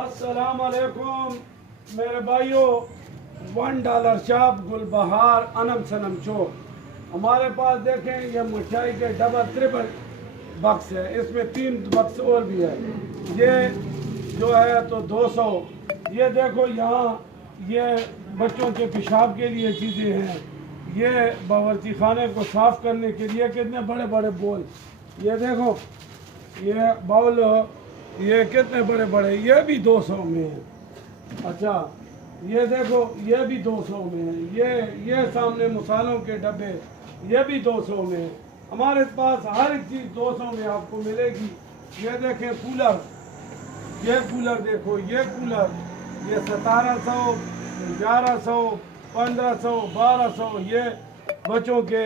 अस्सलाम वालेकुम मेरे भाइयों, $1 शॉप गुलबहार अनम सनम चौक। हमारे पास देखें ये मिठाई के डबल ट्रिपल बक्स है, इसमें 3 बक्स और भी है। ये जो है तो 200। ये देखो यहाँ ये बच्चों के पेशाब के लिए चीज़ें हैं। ये बावर्ची खाने को साफ़ करने के लिए कितने बड़े बड़े बोल। ये देखो ये बाउल, ये कितने बड़े बड़े, ये भी 200 में है। अच्छा ये देखो ये भी 200 में है। ये सामने मसालों के डब्बे, ये भी 200 में है। हमारे पास हर एक चीज़ 200 में आपको मिलेगी। ये देखें कूलर, ये कूलर देखो, ये कूलर ये 1700, 1100, 1500, 1200। ये बच्चों के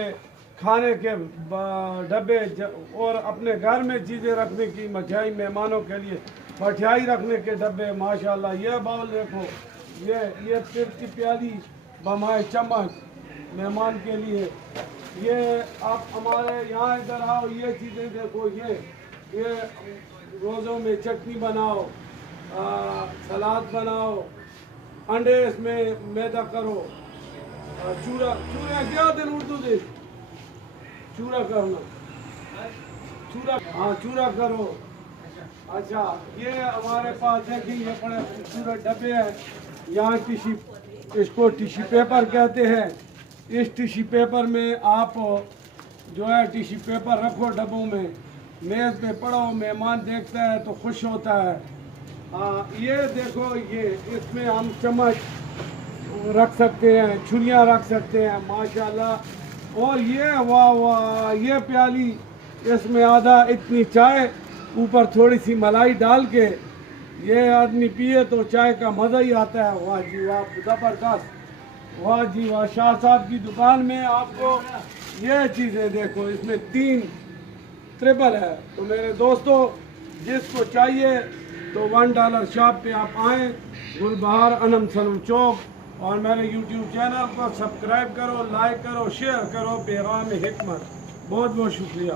खाने के डब्बे और अपने घर में चीज़ें रखने की, मिठाई मेहमानों के लिए मठियाई रखने के डब्बे माशाल्लाह। ये बाउल देखो, ये फिर की प्याली बमाए चम्मच मेहमान के लिए। ये आप हमारे यहाँ इधर आओ, ये चीज़ें देखो, ये रोज़ों में चटनी बनाओ, सलाद बनाओ, अंडे इसमें मैदा करो, चूरा क्या दिन उर्दू दे चूरा करना, हाँ चूरा करो। अच्छा ये हमारे पास देखिए ये बड़े खूबसूरत डब्बे हैं। यहाँ इसको टिश्यू पेपर कहते हैं। इस टिश्यू पेपर में आप जो है टिश्यू पेपर रखो डब्बों में, मेज़ पे पड़ो, मेहमान देखता है तो खुश होता है। हाँ ये देखो, ये इसमें हम चम्मच रख सकते हैं, छुरियाँ रख सकते हैं माशाल्लाह। और ये वाह वाह, ये प्याली, इसमें आधा इतनी चाय, ऊपर थोड़ी सी मलाई डाल के ये आदमी पिए तो चाय का मज़ा ही आता है। वाह जी वाह, ज़बरदस्त, वाह जी वाह। शाह साहब की दुकान में आपको ये चीज़ें देखो, इसमें 3 ट्रिपल है। तो मेरे दोस्तों जिसको चाहिए तो $1 शॉप पे आप आएँ, गुलबहार अनम सनम चौक, और मेरे YouTube चैनल को सब्सक्राइब करो, लाइक करो, शेयर करो। पैगाम हिकमत। बहुत बहुत शुक्रिया।